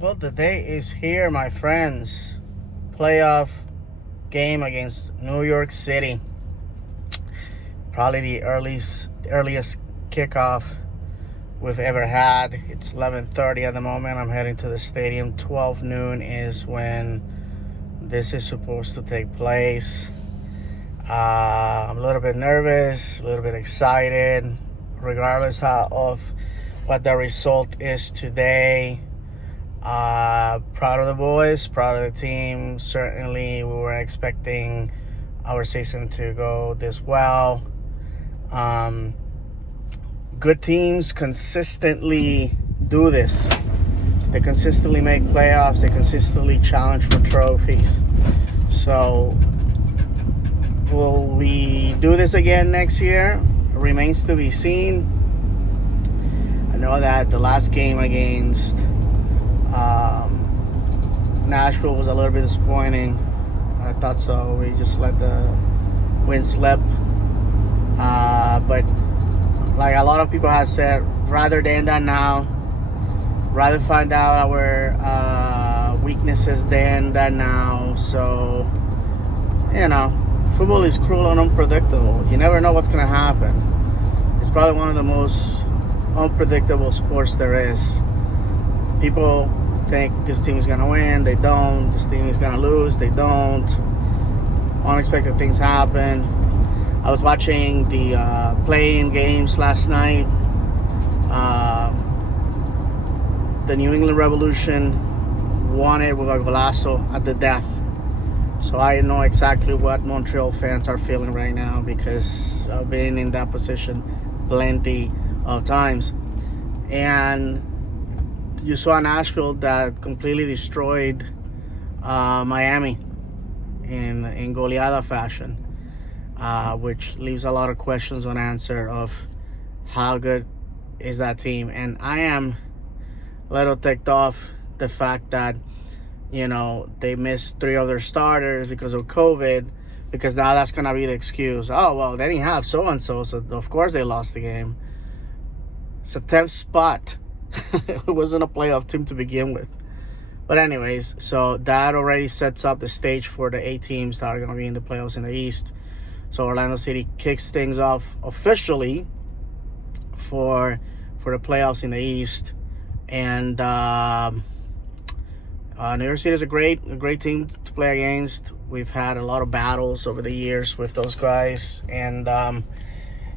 Well, the day is here, my friends. Playoff game against New York City. Probably the earliest kickoff we've ever had. It's 11:30 at the moment. I'm heading to the stadium. 12 noon is when this is supposed to take place. I'm a little bit nervous, a little bit excited, regardless of what the result is today. Proud of the boys, proud of the team. Certainly, we were expecting our season to go this well. Good teams consistently do this. They consistently make playoffs. They consistently challenge for trophies. So, will we do this again next year? Remains to be seen. I know that the last game against Nashville was a little bit disappointing. I thought so. We just let the win slip. But like a lot of people have said, rather than that now, rather find out our weaknesses than that now. So, football is cruel and unpredictable. You never know what's going to happen. It's probably one of the most unpredictable sports there is. People think this team is going to win, they don't. This team is going to lose, they don't. Unexpected things happen. I was watching the playing games last night. The New England Revolution won it with a golazo at the death. So I know exactly what Montreal fans are feeling right now because I've been in that position plenty of times. And you saw Nashville that completely destroyed Miami in goleada fashion, which leaves a lot of questions unanswered of how good is that team. And I am a little ticked off the fact that they missed 3 of their starters because of COVID, because now that's going to be the excuse. Oh, well, they didn't have so-and-so, so of course they lost the game. It's a 10th spot. It wasn't a playoff team to begin with. But anyways, so that already sets up the stage for the 8 teams that are going to be in the playoffs in the East. So Orlando City kicks things off officially for the playoffs in the East. And New York City is a great team to play against. We've had a lot of battles over the years with those guys, and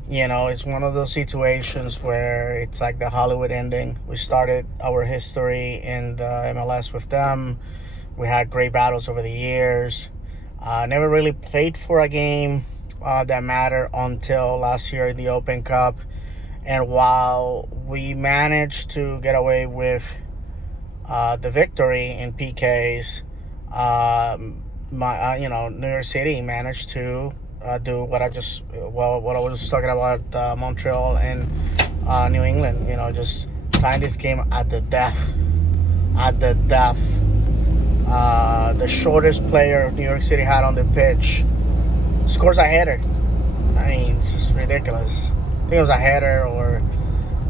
it's one of those situations where it's like the Hollywood ending. We started our history in the MLS with them. We had great battles over the years. Never really played for a game that mattered until last year in the Open Cup. And while we managed to get away with the victory in PKs, New York City managed to do what I was talking about, Montreal and New England. Just tying this game at the death. The shortest player New York City had on the pitch scores a header. I mean, it's just ridiculous. I think it was a header or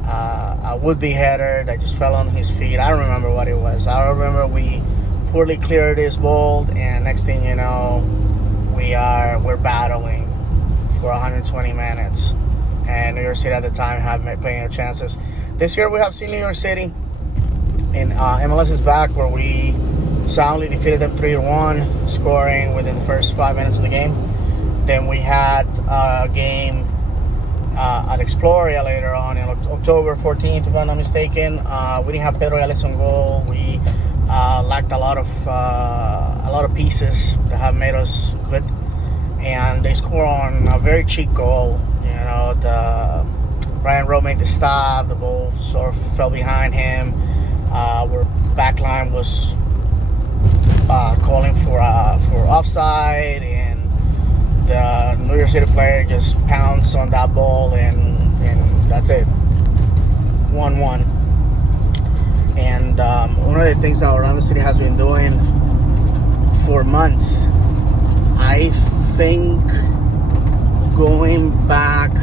a would-be header that just fell on his feet. I don't remember what it was. I remember we poorly cleared his ball, and next thing you know, we're battling for 120 minutes. And New York City at the time had plenty of chances. This year we have seen New York City in MLS is back, where we soundly defeated them 3-1, scoring within the first 5 minutes of the game. Then we had a game at Exploria later on in October 14th, if I'm not mistaken. We didn't have Pedro Yales on goal. We lacked a lot of pieces that have made us good, and they score on a very cheap goal. The Ryan Rowe made the stop. The ball sort of fell behind him. Our back line was calling for offside, and the New York City player just pounced on that ball, and that's it. 1-1. And one of the things that Orlando City has been doing for months, I think going back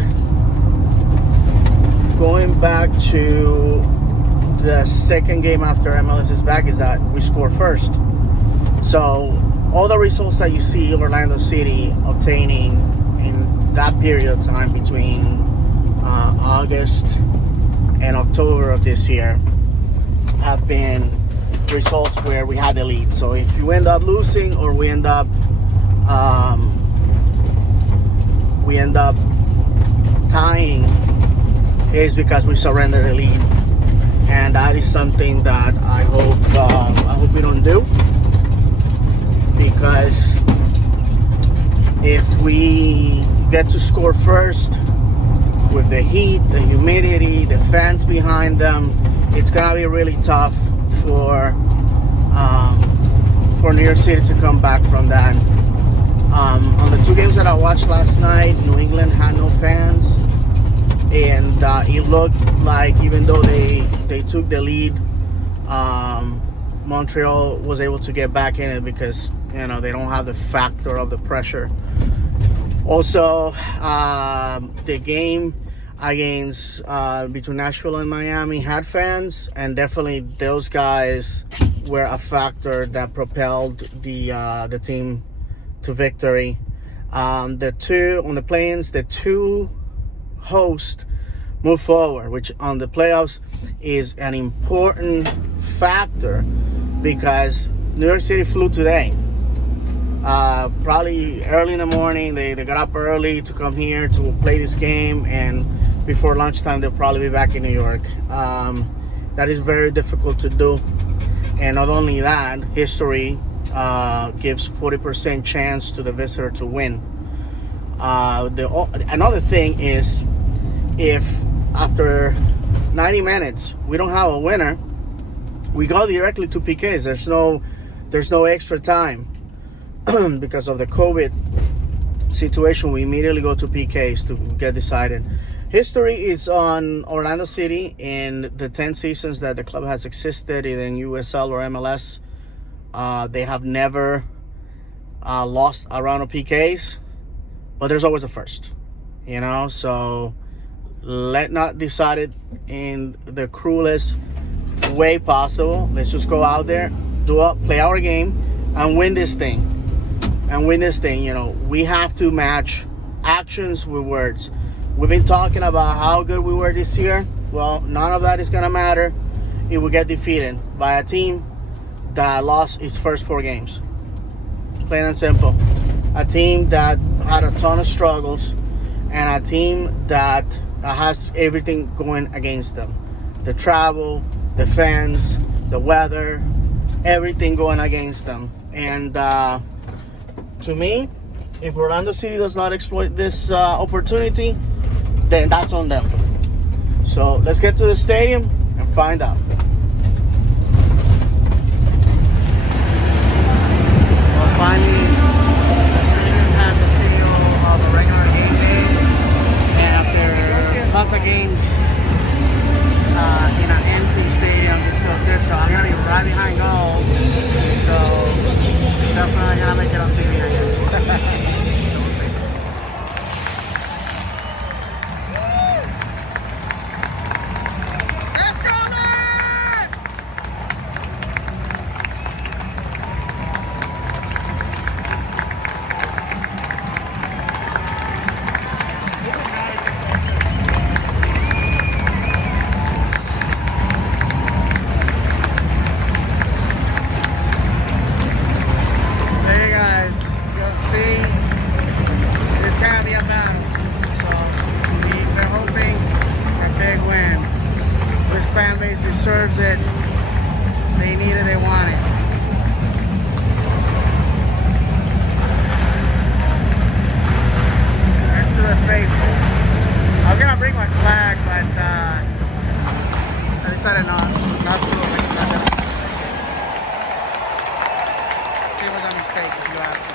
to the second game after MLS is back is that we score first. So all the results that you see Orlando City obtaining in that period of time between August and October of this year have been results where we had the lead. So if you end up losing or we end up tying, is because we surrender the lead, and that is something that I hope we don't do, because if we get to score first with the heat, the humidity, the fans behind them, it's gonna be really tough for New York City to come back from that. On the two games that I watched last night, New England had no fans, and it looked like even though they took the lead, Montreal was able to get back in it because they don't have the factor of the pressure. Also, the game against between Nashville and Miami had fans, and definitely those guys were a factor that propelled the team to victory. The two hosts move forward, which on the playoffs is an important factor because New York City flew today. Probably early in the morning, they got up early to come here to play this game, and before lunchtime they'll probably be back in New York. That is very difficult to do, and not only that, history gives 40% chance to the visitor to win. Another thing is, if after 90 minutes we don't have a winner, we go directly to PKs. There's no extra time. Because of the COVID situation, we immediately go to PKs to get decided. History is on Orlando City. In the 10 seasons that the club has existed, either in USL or MLS, they have never lost a round of PKs, but there's always a first, so let's not decide it in the cruelest way possible. Let's just go out there, play our game, and win this thing. We have to match actions with words. We've been talking about how good we were this year. Well, none of that is going to matter if we get defeated by a team that lost its first 4 games. Plain and simple. A team that had a ton of struggles, and a team that has everything going against them. The travel, the fans, the weather, everything going against them. And to me, if Orlando City does not exploit this opportunity, then that's on them. So let's get to the stadium and find out. Well, finally, the stadium has the feel of a regular game day. And after lots of games in an empty stadium, this feels good. So I'm going to be right behind goal. So definitely going to make it on TV, I guess. Deserves it. They need it, they want it. Let's do it faithful. I was gonna bring my flag, but I decided not to. It was a mistake, if you ask me.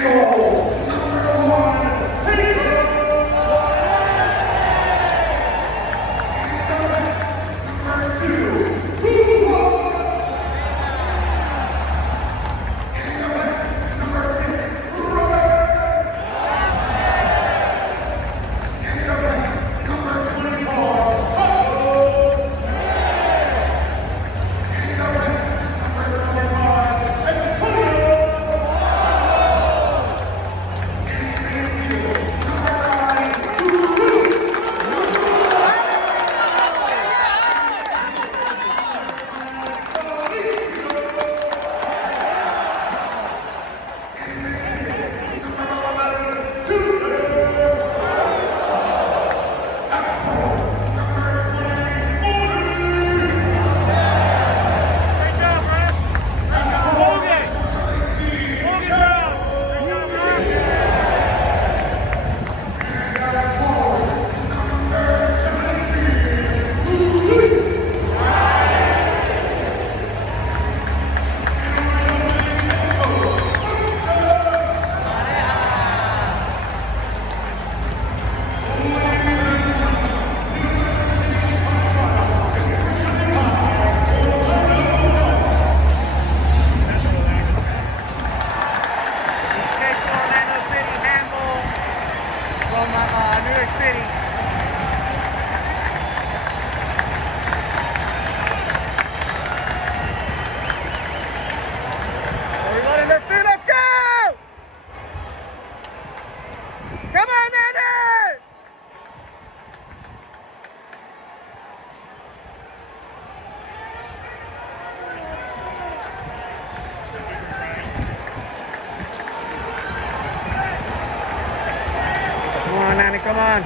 Number 1. Come on.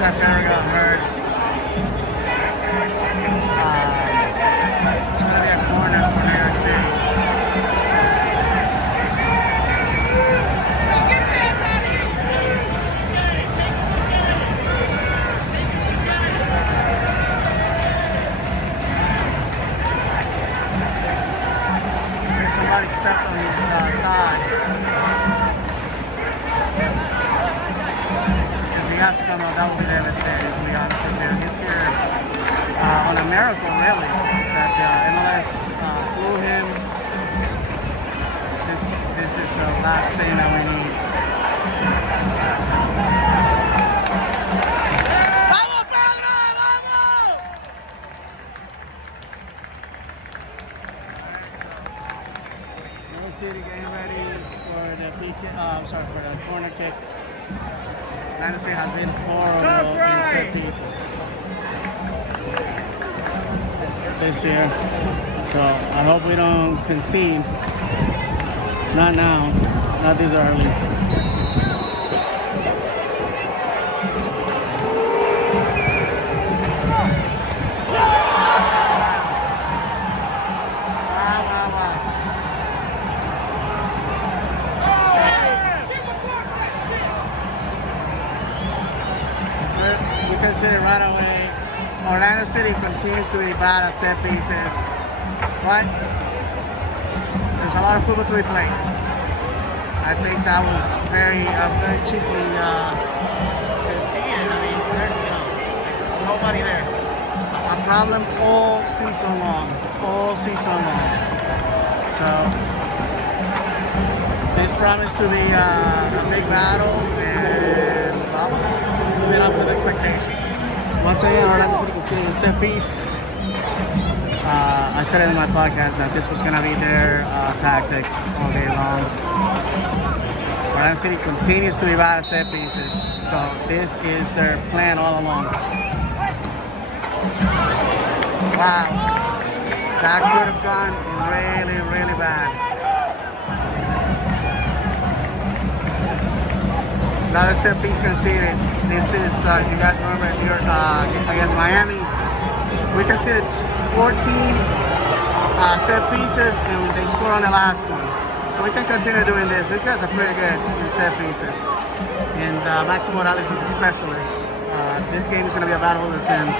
That Barry got hurt. It's going to be a corner for New York City. Somebody stepped on his thigh. Has to come out, that would be devastating, to be honest with you. He's here on a miracle, really, that MLS flew him. This is the last thing that we need. ¡Vamos, Pedro! ¡Vamos! New York City getting ready for the for the corner kick. Atlanta City has been horrible in set pieces this year, so I hope we don't concede. Not now, not this early. Consider right away. Orlando City continues to be bad at set pieces, but there's a lot of football to be played. I think that was very cheaply conceded. I mean, nobody there. A problem all season long. So this promised to be a big battle, and well, it's living up to the expectation. Once again, Orlando City conceding a set piece. I said it in my podcast that this was going to be their tactic all day long. Orlando City continues to be bad at set pieces, so this is their plan all along. Wow, that could have gone really, really bad. Another set piece conceded. This is, you guys remember, New York against Miami. We conceded 14 set pieces and they scored on the last one. So we can continue doing this. These guys are pretty good in set pieces. And Maxi Morales is a specialist. This game is going to be a battle of the tens.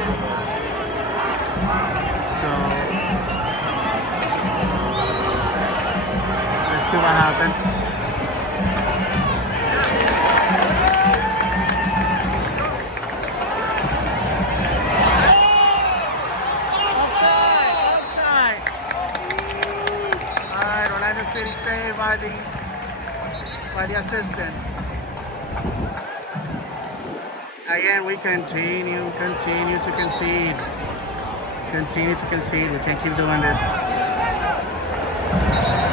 So let's see what happens. City saved by the assistant. Again, we continue to concede. Continue to concede. We can't keep doing this.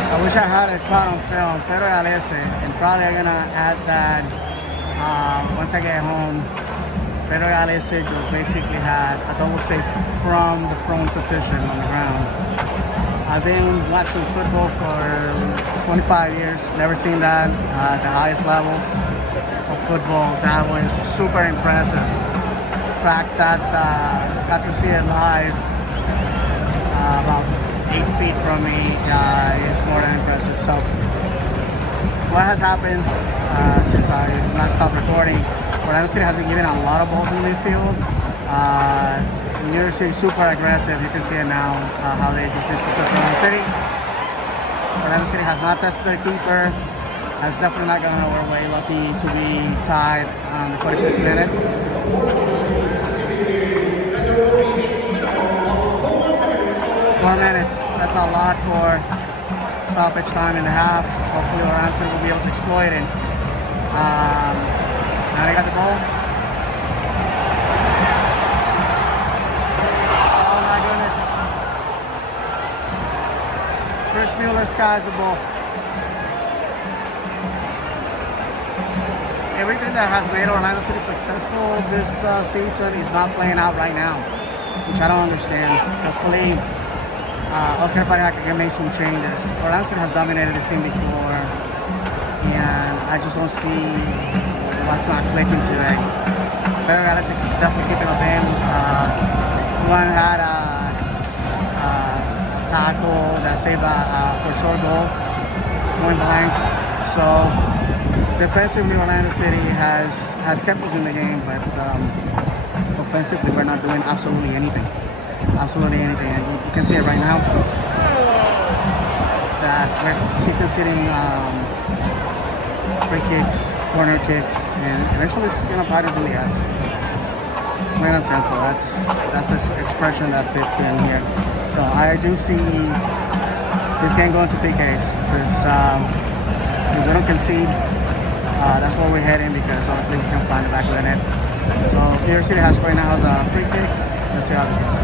I wish I had it caught on film. Pedro Galese, and probably I'm gonna add that once I get home. Pedro Galese just basically had a double save from the prone position on the ground. I've been watching football for 25 years, never seen that at the highest levels of football. That was super impressive. fact that got to see it live about 8 feet from me is more than impressive. So what has happened since I last stopped recording, Orlando City has been giving a lot of balls in the midfield. New York City super aggressive. You can see it now how they just dispossess Orlando City. Orlando City has not tested their keeper. Has definitely not gone our way. Lucky to be tied on the 45th minute. 4 minutes. That's a lot for stoppage time in the half. Hopefully Orlando City will be able to exploit it. Now they got the ball. Oh my goodness. Chris Mueller skies the ball. Everything that has made Orlando City successful this season is not playing out right now, which I don't understand. Hopefully, Oscar Pareja can make some changes. Orlando City has dominated this team before, and I just don't see what's not clicking today. Pedro Gales is definitely keeping us in. One had a tackle that saved for sure goal, point blank. So defensively, Orlando City has kept us in the game, but offensively, we're not doing absolutely anything. Absolutely anything. And you can see it right now that we're keep conceding free kicks, corner kicks, and eventually this is going to bite us in the ass. Plain and simple. That's the expression that fits in here. So I do see this game going to PKs because if we don't concede, that's where we're heading, because obviously we can find the back of the net. So New York City right now has a free kick. Let's see how this goes.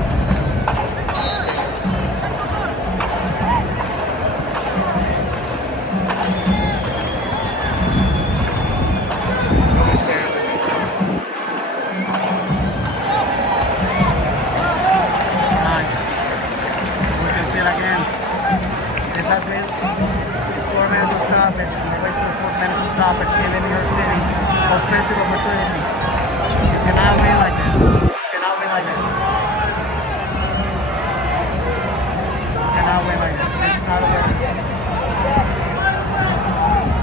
Nice. We can see it again. This has been 4 minutes of stoppage, and we're wasting 4 minutes of stoppage giving New York City offensive opportunities. You cannot win like this. You cannot win like this. You cannot win like this. This is not a win.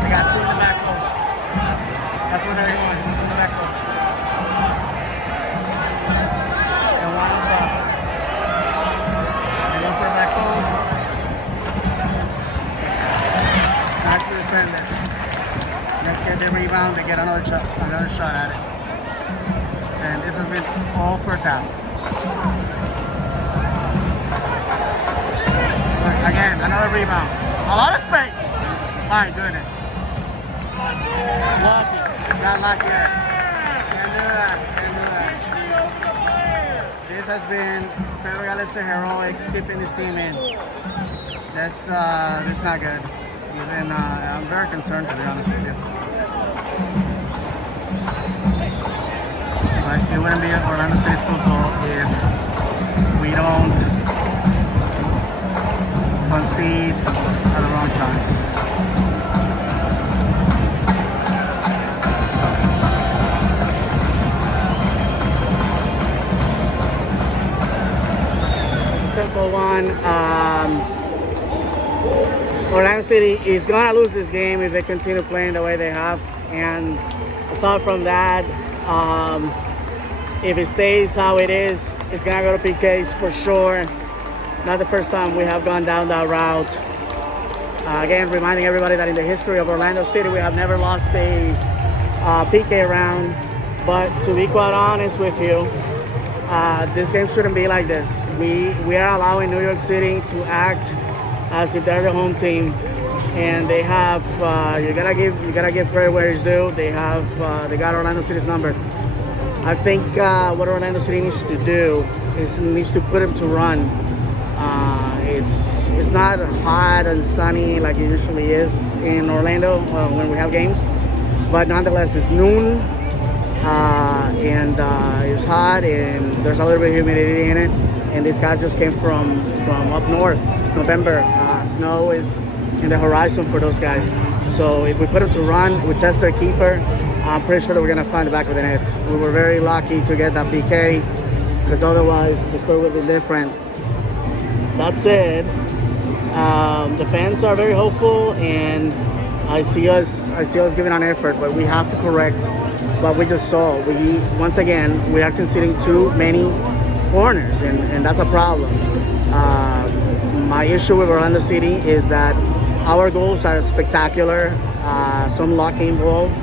They got two in the back post. That's what they're doing. Two in the back post. And one on top. They go for the back post. Nicely defended. They get the rebound, they get another shot at it. And this has been all first half. Look, again, another rebound. A lot of space. My goodness. Lucky. Not lucky yet. Can't do that. Can't do that. This has been Pedro Gales heroics, keeping this team in. That's not good. Even I'm very concerned, to be honest with you. But it wouldn't be Orlando City football if we don't concede at the wrong times. Simple one. Orlando City is going to lose this game if they continue playing the way they have. And aside from that, if it stays how it is, it's going to go to PKs for sure. Not the first time we have gone down that route. Again, reminding everybody that in the history of Orlando City, we have never lost a PK round. But to be quite honest with you, this game shouldn't be like this. We are allowing New York City to act as if they're the home team, and they have you gotta give credit where it's due. They got Orlando City's number. I think what Orlando City needs to do is needs to put them to run. It's not hot and sunny like it usually is in Orlando when we have games, but nonetheless it's noon and it's hot and there's a little bit of humidity in it. And these guys just came from up north. It's November. Snow is in the horizon for those guys. So if we put them to run, we test their keeper, I'm pretty sure that we're gonna find the back of the net. We were very lucky to get that PK, because otherwise the story would be different. That said, the fans are very hopeful, and I see us giving an effort, but we have to correct what we just saw. Once again we are conceding too many corners, and that's a problem. My issue with Orlando City is that our goals are spectacular, some luck involved,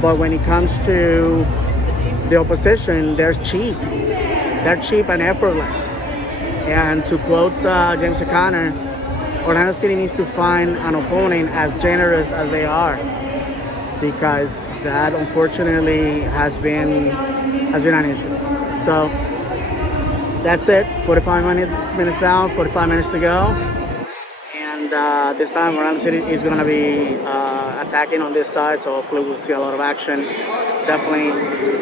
but when it comes to the opposition, they're cheap. They're cheap and effortless. And to quote James O'Connor, Orlando City needs to find an opponent as generous as they are, because that unfortunately has been an issue. So that's it. 45 minutes down, 45 minutes to go. And this time Orlando City is going to be attacking on this side, so hopefully we'll see a lot of action. Definitely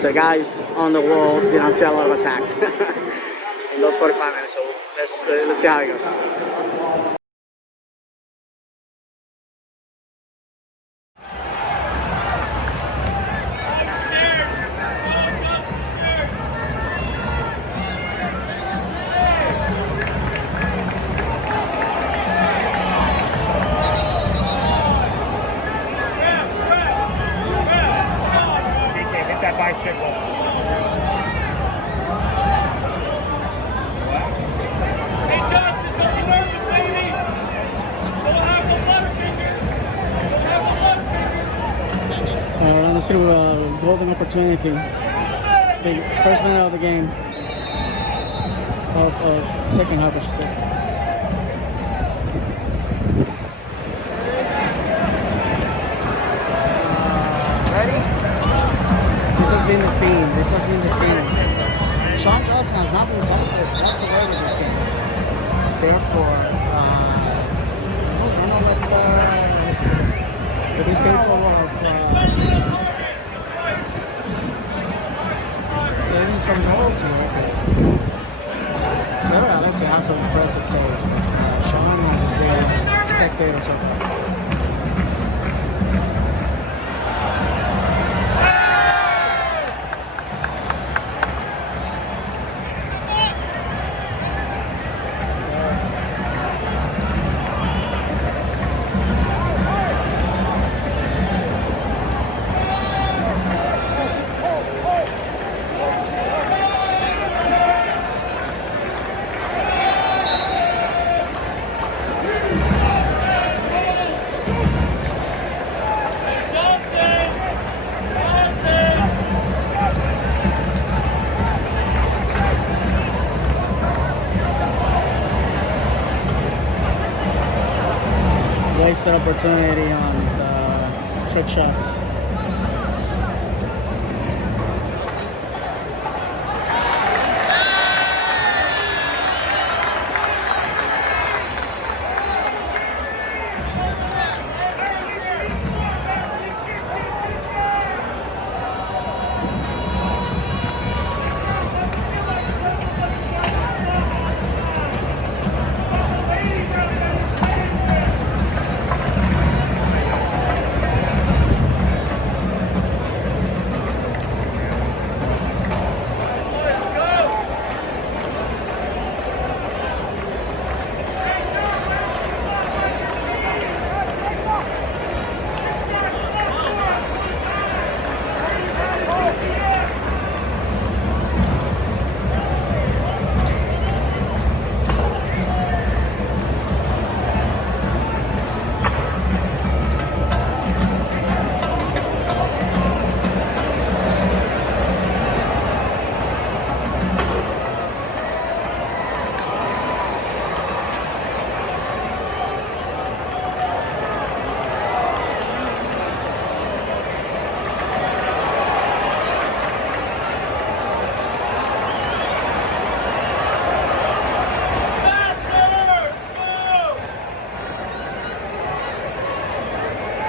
the guys on the wall did not see a lot of attack in those 45 minutes, so let's see how it goes. Bicycle. Hey Johnson, don't be nervous, baby. Don't have no butterfingers. Don't have no butterfingers. Orlando City with a golden opportunity. Big first minute of the game. Of second half, I should say. Been the theme. This has been the theme. Sean Johnson has not been tested whatsoever this game. Therefore, we're not let he's capable of saving some goals here, because Alessi has some impressive saves, but Sean has just been a spectator so far. Wasted opportunity on the trick shots.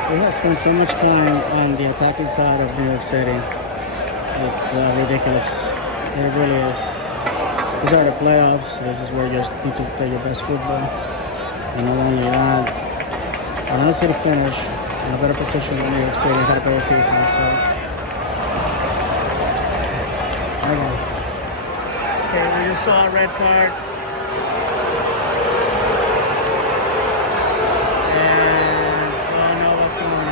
We have spent so much time on the attacking side of New York City. It's ridiculous. It really is. These are the playoffs. This is where you need to play your best football. And not only that, Orlando City finished in a better position than New York City had a better season. So just saw a red card. And I don't know what's going on.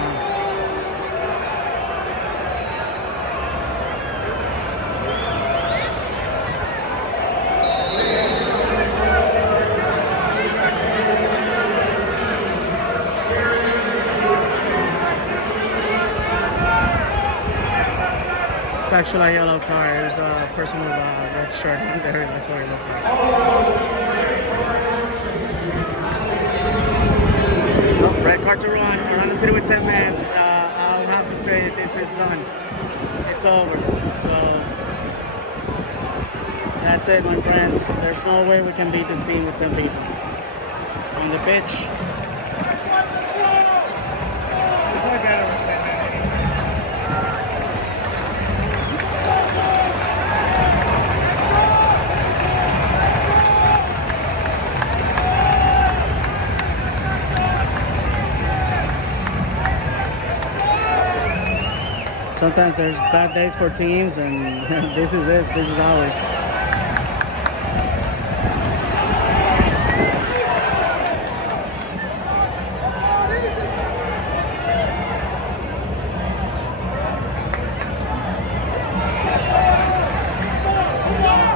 It's actually a yellow car. There's a person with a red shirt on there. That's what it looked like. Oh, red card to run. Orlando City with 10 men. I'll have to say this is done. It's over. So that's it, my friends. There's no way we can beat this team with 10 people on the pitch. Sometimes there's bad days for teams, and this is it. This is ours.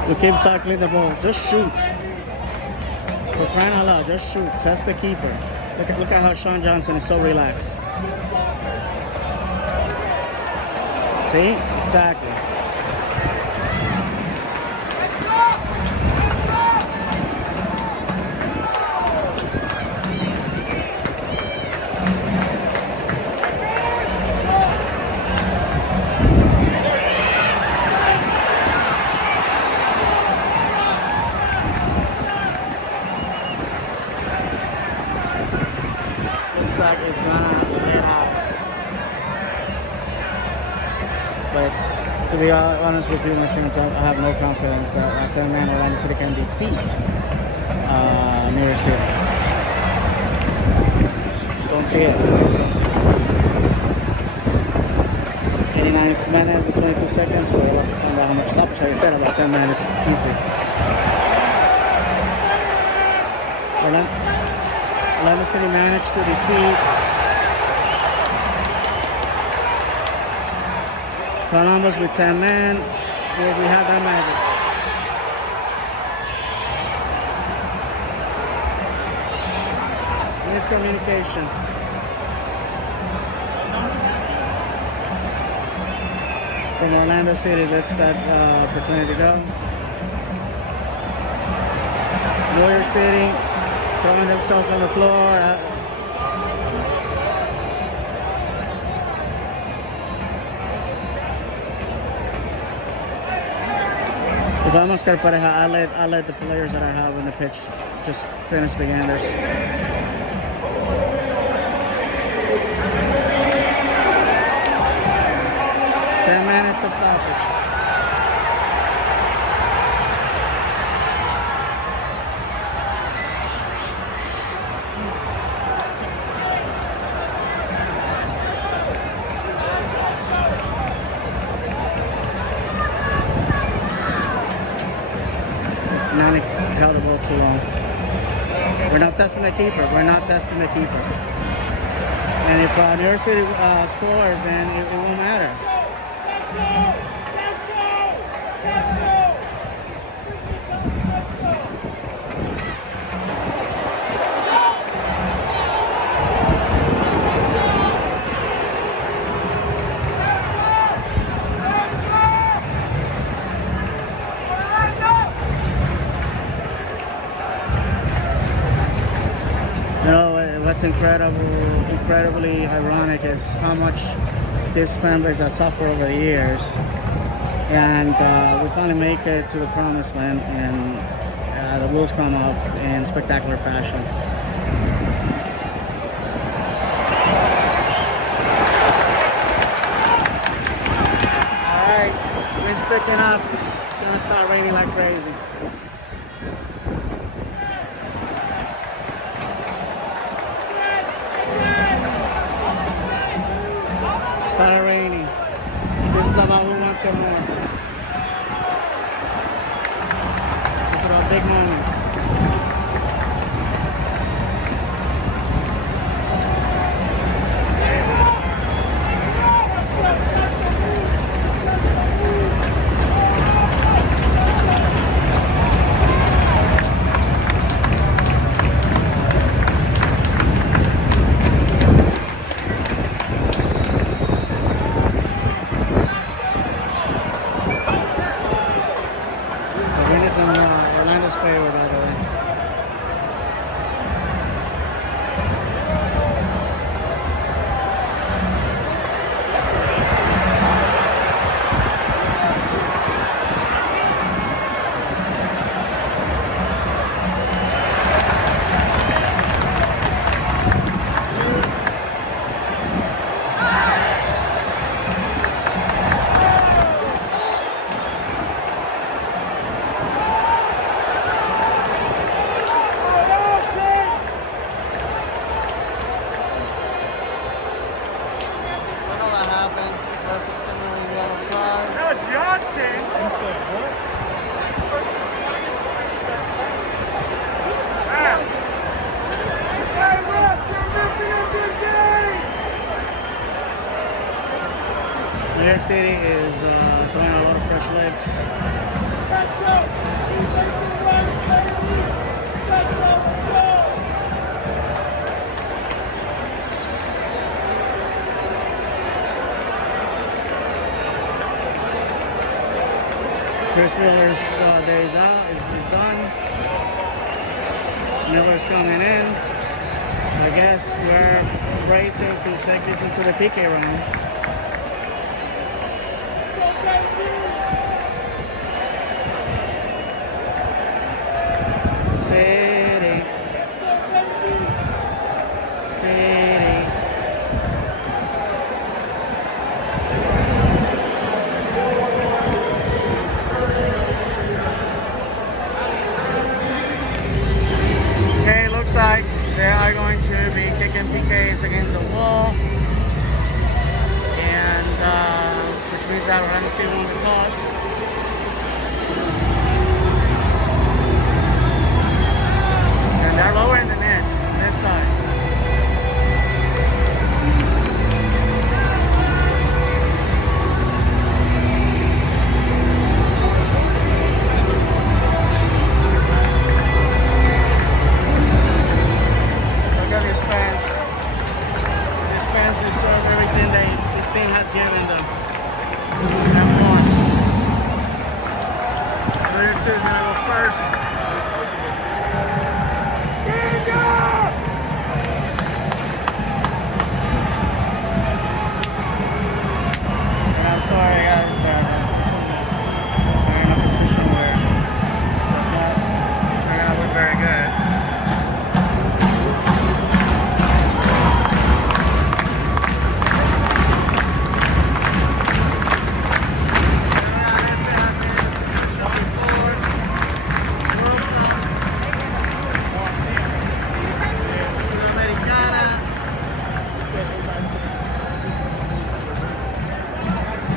We keep cycling the ball. Just shoot. For crying out loud, just shoot. Test the keeper. Look at how Sean Johnson is so relaxed. See? Exactly. Looks like it's gonna let out. But to be honest with you, my friends, I have no confidence that 10-man Orlando City can defeat New York City. Just don't see it. I just don't see it. 89th minute with 22 seconds. We're about to find out how much stoppage. Like I said, about 10 minutes, easy. Orlando City managed to defeat Columbus with 10 men. Will we have that magic? Miscommunication. From Orlando City, lets that opportunity go. New York City throwing themselves on the floor. If I'm Oscar Pareja, I let the players that I have on the pitch just finish the game. There's 10 minutes of stoppage. Nani held the ball too long. We're not testing the keeper. We're not testing the keeper. And if New York City scores, then it won't matter. You know what's incredibly ironic is how much this fan base has suffered over the years, and we finally make it to the promised land, and the wheels come off in spectacular fashion. All right, wind's picking up. It's gonna start raining like crazy. Started raining. This is about who wants it more. big moments. The win is in Orlando's favor, by the way. I don't know what happened. Representing the yellow card. Now Johnson. Ah. Hey, ref, you're missing a big game. New York City is throwing a lot of fresh legs. Let's go. Keep making runs, baby. Let's go. Let's go. Chris Miller's days out is done. Miller's coming in. I guess we're racing to take this into the PK round. City. City. Okay, looks like they are going to be kicking PKs against the wall. And which means that we're going to see one of the toss. And they're lowering the net on this side. Look at these fans. These fans deserve everything this team has given them. And more. New York City's gonna go first. And I'm sorry guys that we're in a position where it's not turning out to look very good.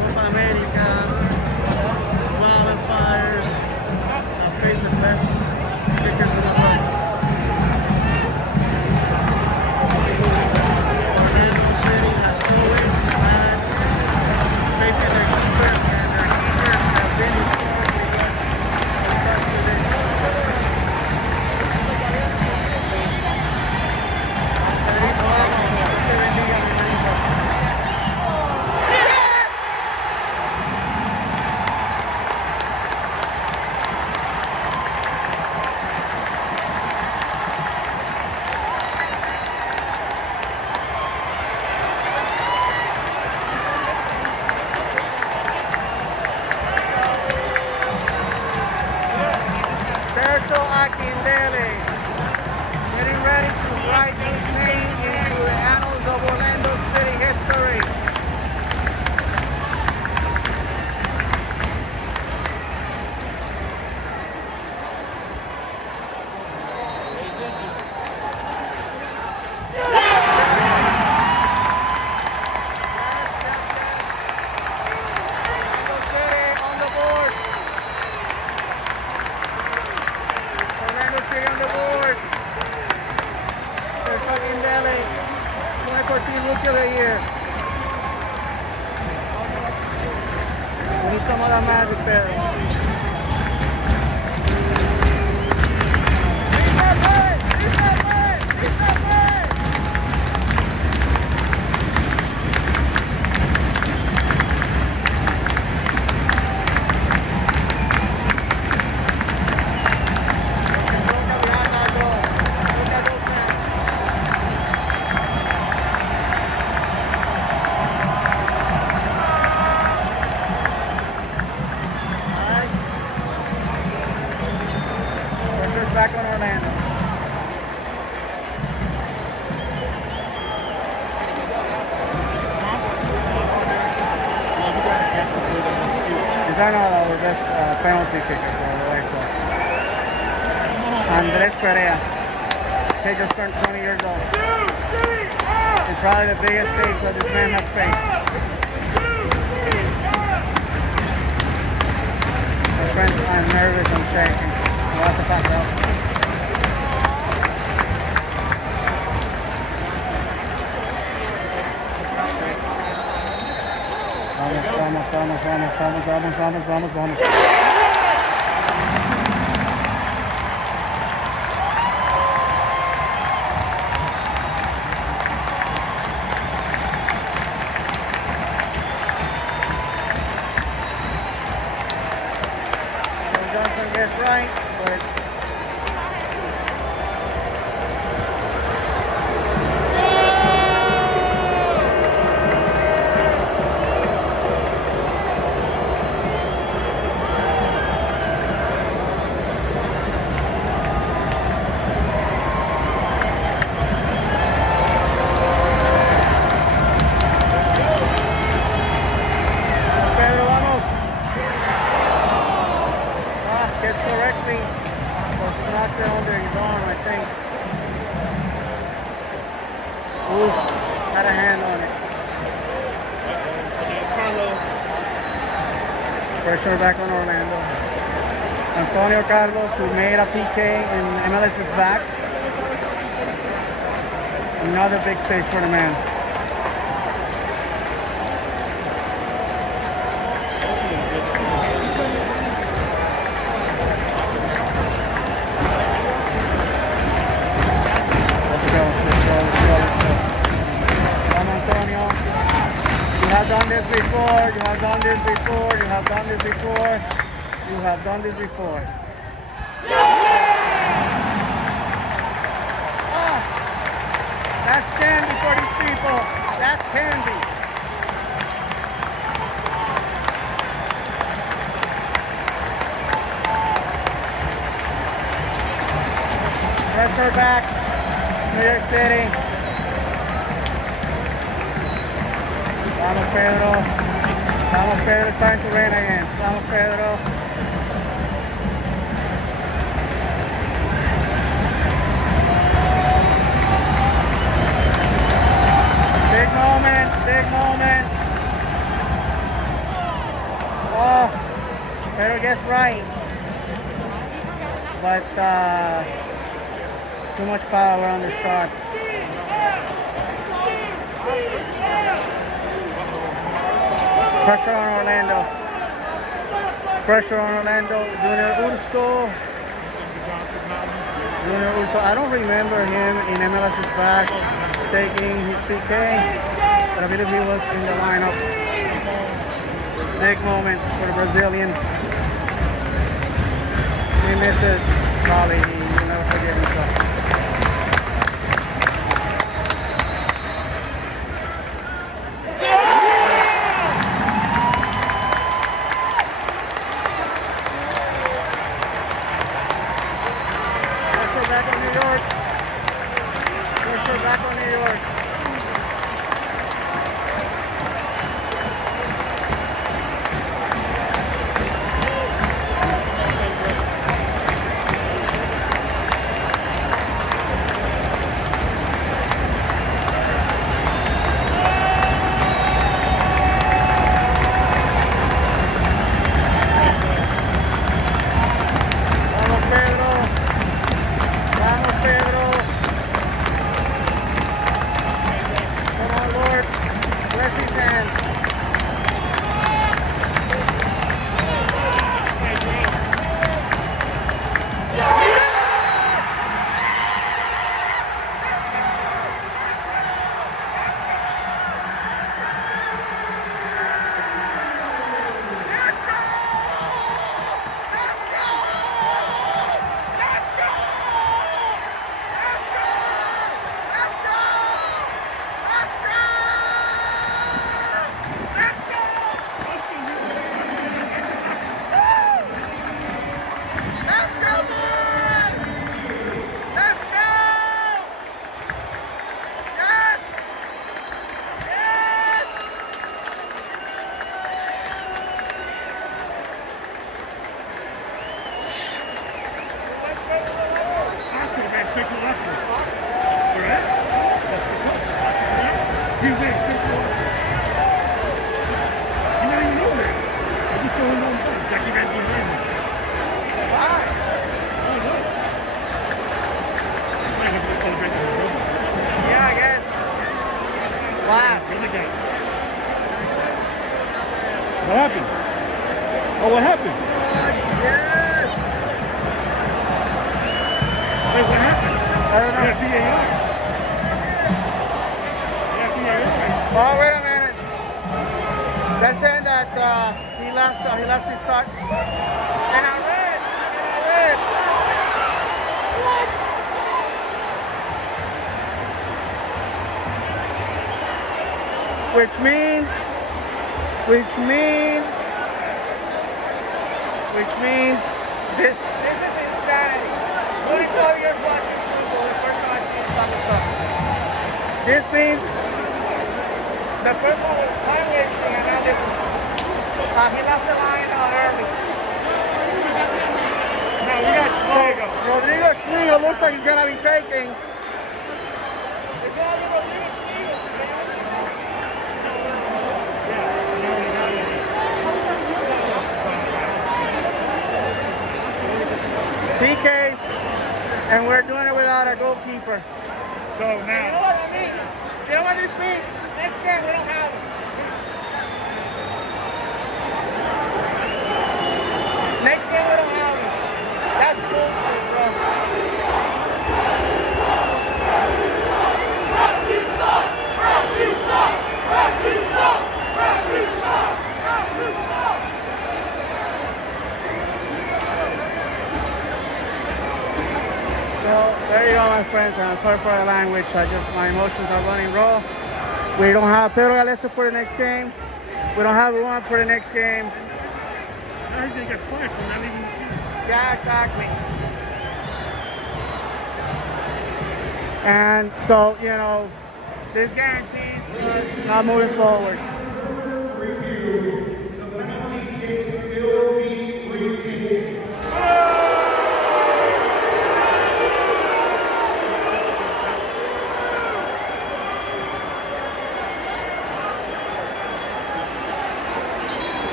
Copa América. some of that magic, Pedro. Back on Orlando. These are not our best penalty kickers for the White Sox. Andres Perea, he just turned 20 years old. It's probably the biggest stage that this man has faced. My friends, I'm nervous, I'm shaking. I'll have to pass out. Vamos. Johnson gets right, but had a hand on it. Pressure back on Orlando. Antonio Carlos, who made a PK in MLS, is back. Another big stage for the man. Let's go. Come Antonio. You have done this before. You have done this before. You have done this before. You have done this before. That's candy for these people. That's candy. Pressure back. New York City. Vamos Pedro. Vamos Pedro. It's time to rain again. Vamos Pedro. Big moment. Oh, Pedro gets right, but too much power on the shot. Pressure on Orlando. Junior Urso. I don't remember him in MLS's back taking his PK. I believe he was in the lineup. Big moment for the Brazilian. He misses volley. He will never forget himself. Pressure back on New York. Pressure back on New York. What happened? Oh, what happened? Yes. Wait, what happened? I don't know. Yeah, VAR. Yeah, VAR. Oh, wait a minute. They're saying that he left his son. And I read. Which means this is insanity. 24 years watching football, the first time I see this type of stuff. This means the first one was time wasting, and now this one. He left the line early. No, we got Schmigo. Rodrigo Schmigo looks like he's gonna be taking. It's gonna be Rodrigo Schmigo. PKs, and we're doing it without a goalkeeper. So You know now, what that means? You know what this means? Next game we don't have him. Next game we don't have him. That's bullshit, bro. So there you go, my friends. And I'm sorry for the language. My emotions are running raw. We don't have Pedro Galese for the next game. We don't have Juan for the next game. now he's gonna get fired for not leaving the field. Yeah, exactly. And so, you know, this guarantees us not moving forward.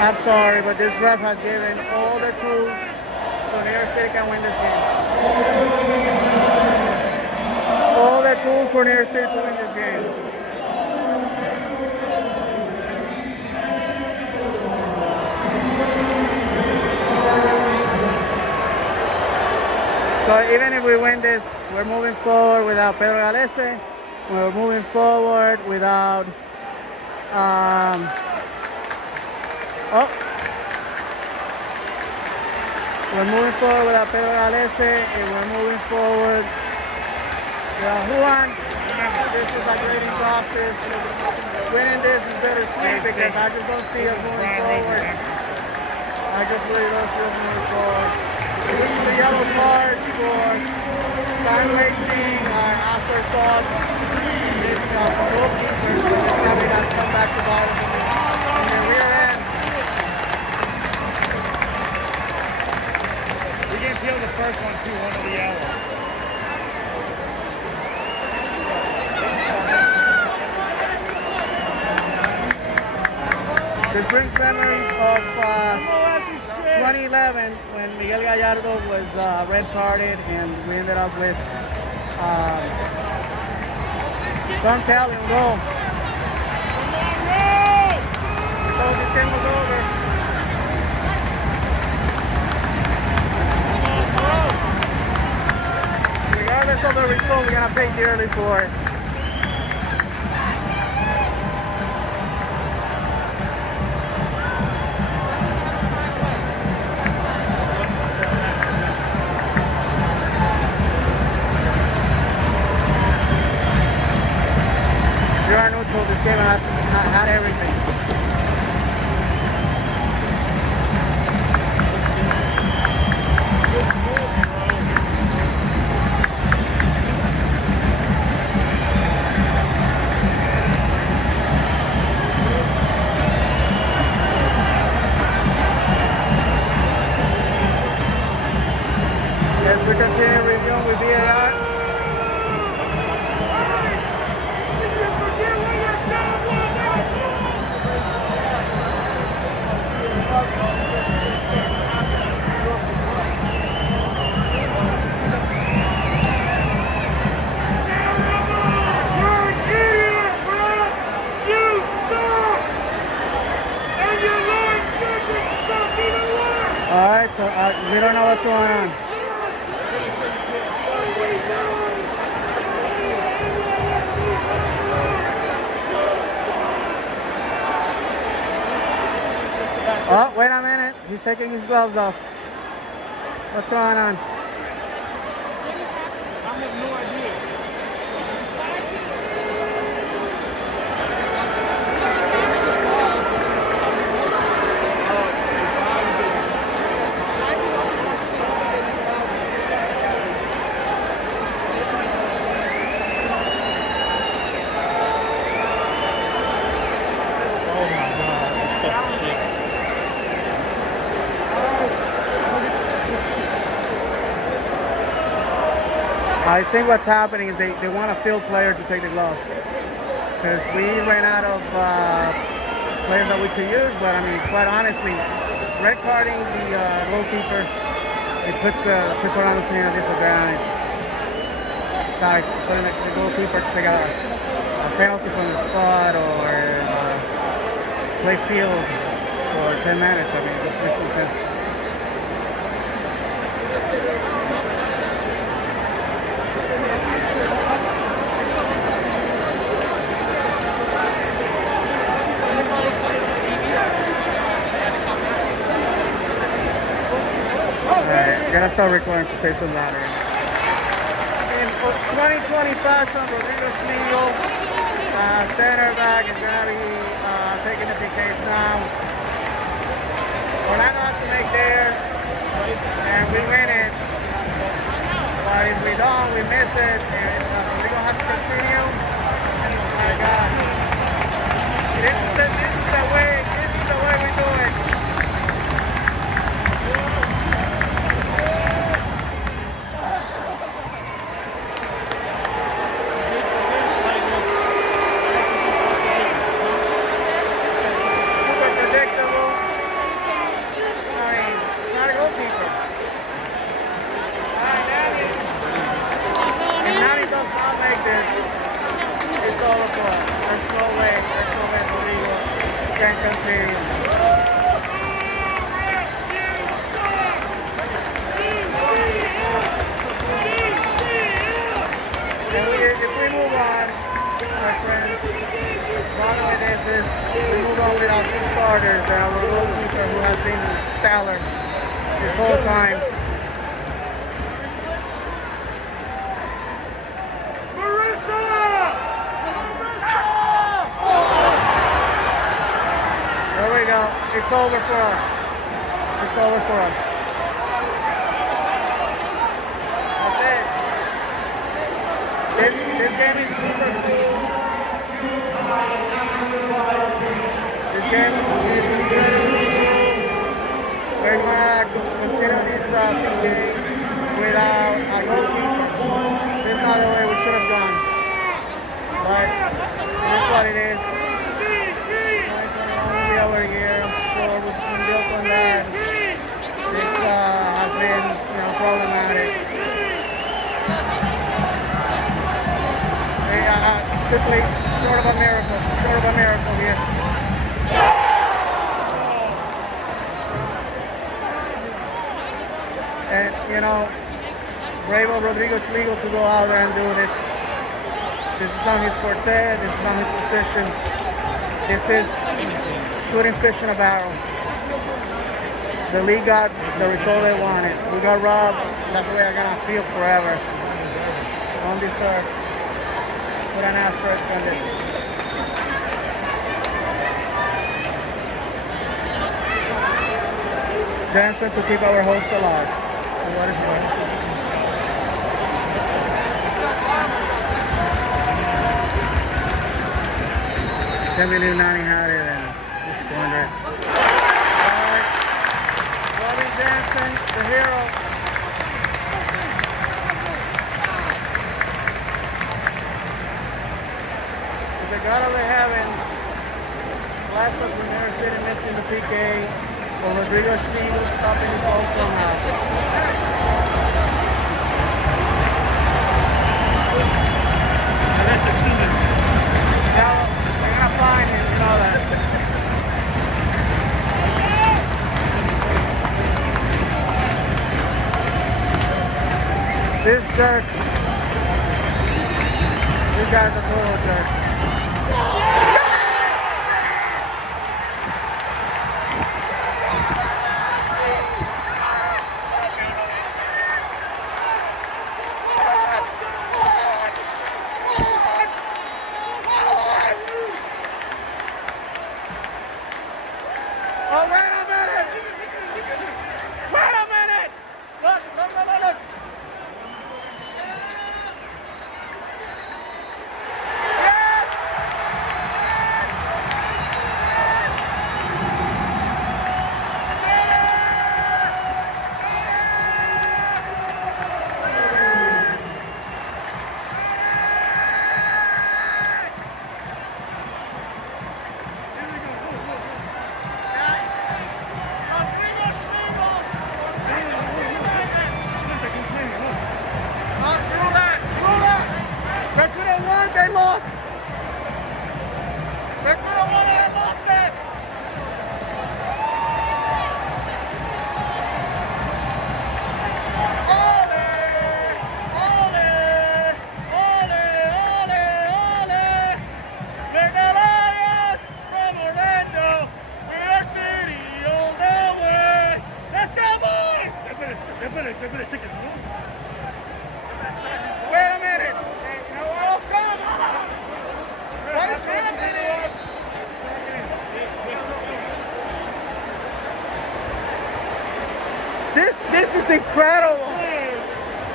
I'm sorry, but this ref has given all the tools so New York City can win this game. All the tools for New York City to win this game. So even if we win this, we're moving forward without Pedro Galese. We're moving forward without we're moving forward without Pedro Galese, and we're moving forward without Juan. This was a grading process. Winning this is bittersweet because I just don't see us moving forward. I just really don't see us moving forward. This is the yellow card for time wasting, afterthought. This goalkeeper, this guy has come back to bite us in the rear end. We can appeal the first one too, one of the yellow. This brings memories of 2011 when Miguel Gallardo was red carded and we ended up with Sean Kelly on goal. We thought this game was over. Regardless of the result, we're gonna pay dearly for it. We are neutral. This game has had everything. As we continue reviewing with VAR. He's taking his gloves off. What's going on? I have no idea. Oh my God, this fucking shit. I think what's happening is they want a field player to take the gloves. Because we ran out of players that we could use, but I mean, quite honestly, red carding the goalkeeper, it puts Orlando City at a disadvantage. It's like putting the goalkeeper to take a penalty from the spot or play field for 10 minutes. I mean, it just makes no sense. Gotta start recording to save some battery. In 2020 fashion, Rodrigo Schlegel, center back, is gonna be taking the PKs now. Orlando has to make theirs, and we win it. But if we don't, we miss it, and Rodrigo has to continue. Oh my God. This is the way we do it. This whole time. There we go. It's over for us. It's over for us. That's it. This game is super. This game is we're going to consider this PK without a goalkeeper. This is not the way we should have gone. But it is what it is. 2021 will be over here. I'm sure we've been built on that. This has been, problematic. Simply short of a miracle here. And, brave of Rodrigo Schlegel to go out there and do this. This is not his forte. This is not his position. This is shooting fish in a barrel. The league got the result they wanted. We got robbed. That's the way I'm going to feel forever. Don't deserve. Put an asterisk on this. Jansen to keep our hopes alive. What is it? Can't believe Nani had it and just squandered it. Alright. Robin Jansen, the hero. With the God of the heavens, last of the New York City missing the PK. Well, Rodrigo Schlegel stopping the ball somehow. Unless it's Steven. No, they're gonna find him, you know that. This jerk. This guy's a total jerk.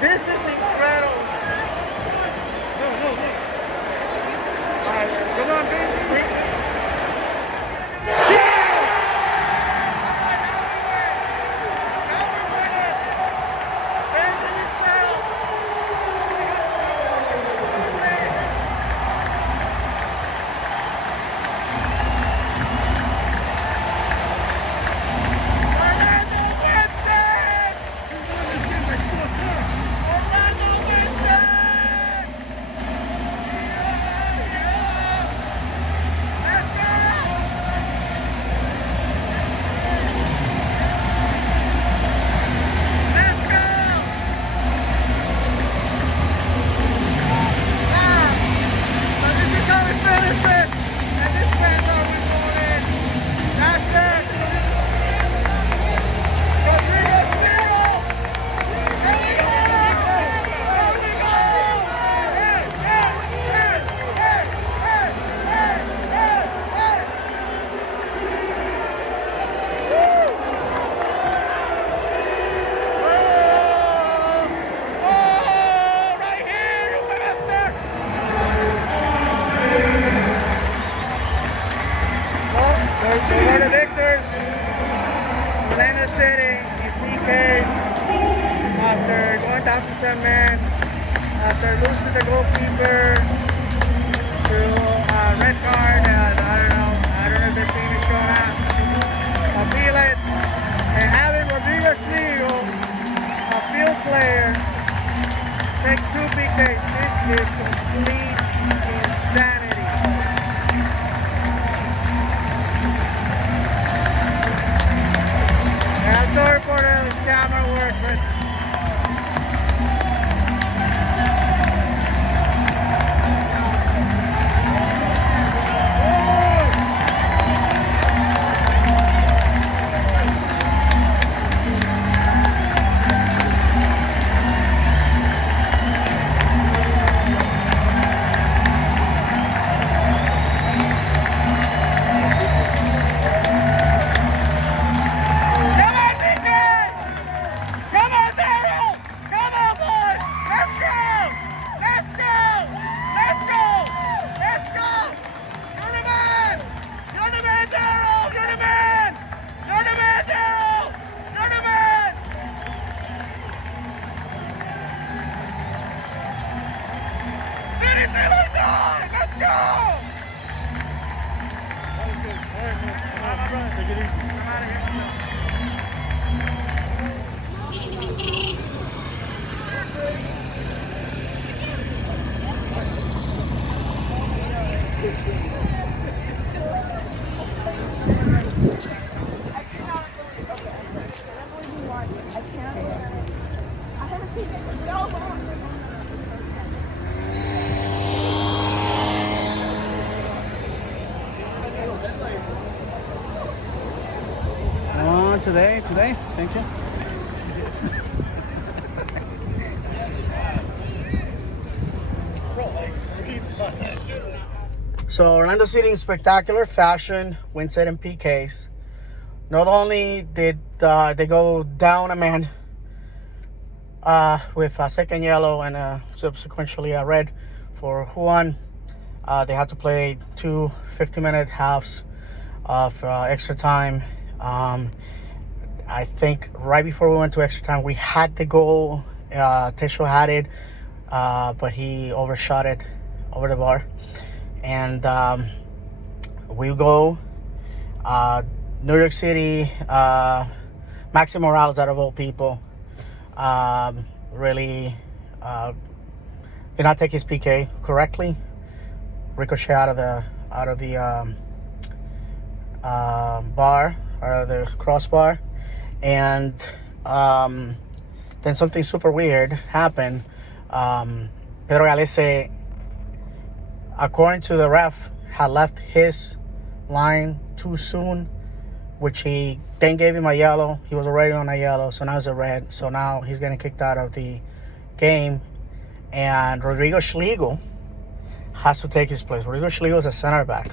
This is incredible. No. All right, come on, Benji. We're the victors. Orlando City in PKs after going down to 10 men, after losing the goalkeeper to a red card. I don't know if the team is gonna appeal it. And having Rodrigo Schlegel, a field player, take 2 PKs. This is complete insanity. I'm sorry for the camera work, but today, thank you. So Orlando City in spectacular fashion wins it in PKs. Not only did they go down a man with a second yellow and subsequently a red for Juan, they had to play 2 50-minute halves of extra time. I think right before we went to extra time, we had the goal. Tesho had it, but he overshot it over the bar. And we go. New York City, Maxi Morales, out of all people, really did not take his PK correctly. Ricochet out of the bar, out of the crossbar. And then something super weird happened. Pedro Galese, according to the ref, had left his line too soon, which he then gave him a yellow. He was already on a yellow, so now it's a red. So now he's getting kicked out of the game. And Rodrigo Schlegel has to take his place. Rodrigo Schlegel is a center back.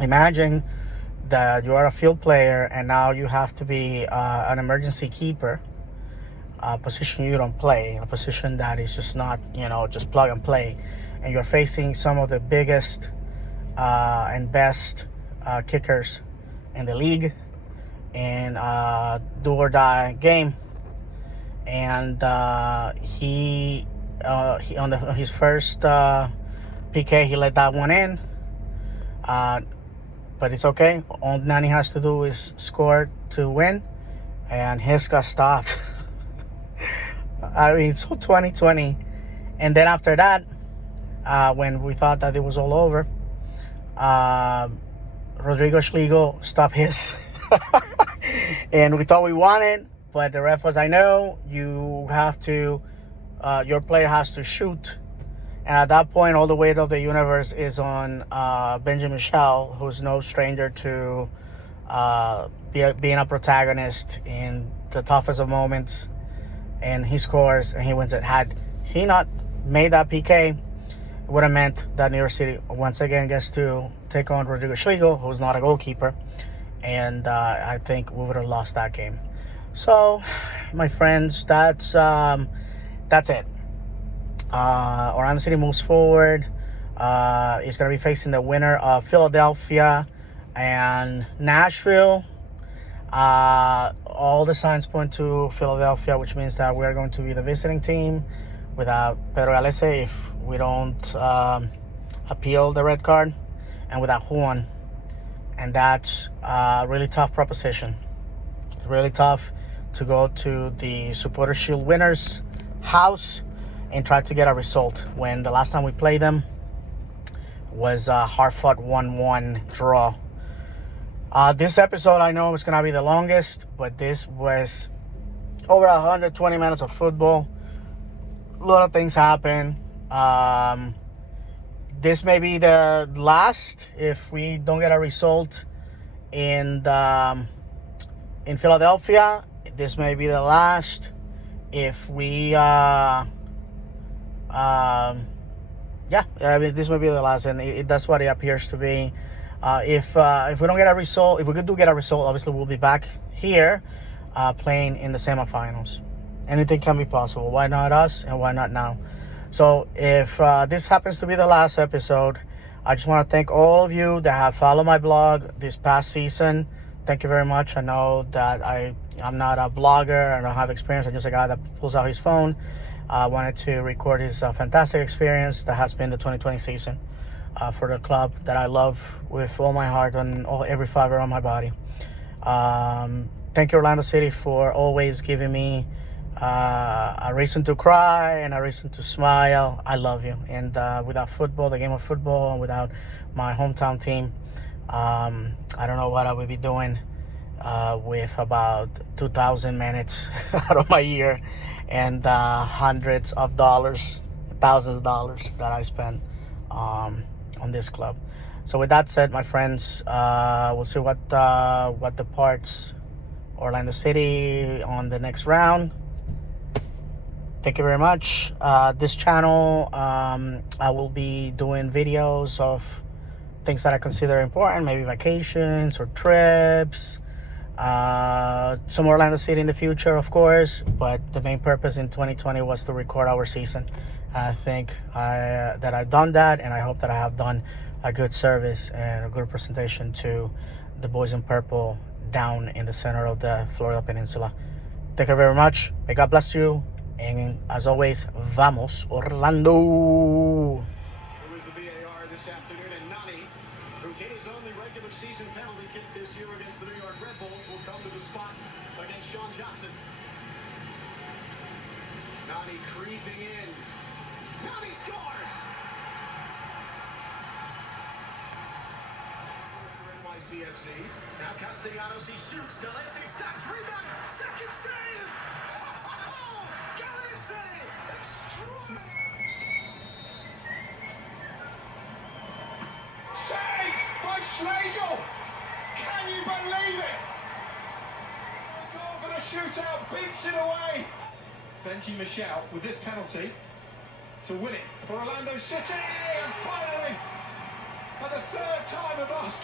Imagine that you are a field player and now you have to be an emergency keeper a position you don't play, a position that is just not, just plug and play, and you're facing some of the biggest and best kickers in the league in do or die game, and he on his first PK, he let that one in, but it's okay. All Nani has to do is score to win, and his got stopped. I mean, so 2020. And then after that, when we thought that it was all over, Rodrigo Schlegel stopped his. And we thought we won it, but the ref was, I know, you have to, your player has to shoot. And at that point, all the weight of the universe is on Benjamin Shell, who's no stranger to being a protagonist in the toughest of moments. And he scores and he wins it. Had he not made that PK, it would have meant that New York City once again gets to take on Rodrigo Schlegel, who's not a goalkeeper. And I think we would have lost that game. So, my friends, that's it. Orlando City moves forward. It's going to be facing the winner of Philadelphia and Nashville. All the signs point to Philadelphia, which means that we are going to be the visiting team without Pedro Galese if we don't appeal the red card, and without Juan. And that's a really tough proposition. Really tough to go to the Supporter Shield winners' house and try to get a result when the last time we played them was a hard-fought 1-1 draw. This episode, I know, is going to be the longest, but this was over 120 minutes of football. A lot of things happen. This may be the last if we don't get a result in Philadelphia. This may be the last if we this may be the last, and that's what it appears to be. If we don't get a result, if we do get a result, obviously we'll be back here playing in the semifinals. Anything can be possible. Why not us, and why not now? So if this happens to be the last episode, I just want to thank all of you that have followed my blog this past season. Thank you very much. I know that I'm not a blogger. I don't have experience. I'm just a guy that pulls out his phone. I wanted to record his fantastic experience that has been the 2020 season for the club that I love with all my heart and every fiber on my body. Thank you, Orlando City, for always giving me a reason to cry and a reason to smile. I love you. And without football, the game of football, and without my hometown team, I don't know what I would be doing with about 2,000 minutes out of my year and hundreds of dollars, thousands of dollars that I spent on this club. So with that said, my friends, we'll see what departs Orlando City on the next round. Thank you very much. This channel, I will be doing videos of things that I consider important, maybe vacations or trips, some Orlando City in the future, of course, but the main purpose in 2020 was to record our season. I think that I've done that, and I hope that I have done a good service and a good presentation to the boys in purple down in the center of the Florida Peninsula. Thank you very much. May God bless you. And as always, vamos Orlando! It was the VAR this afternoon, and Nani, who hit his only regular season penalty kick this year against the New York Red Bulls, will come to the spot against Sean Johnson. Nani creeping in. Nani scores! For NYCFC. Now Castellanos, he shoots. Galese stops, rebound, second save! Saved by Schlegel! Can you believe it? Goal for the shootout, beats it away. Benji Michel with this penalty to win it for Orlando City, and finally, for the third time of us.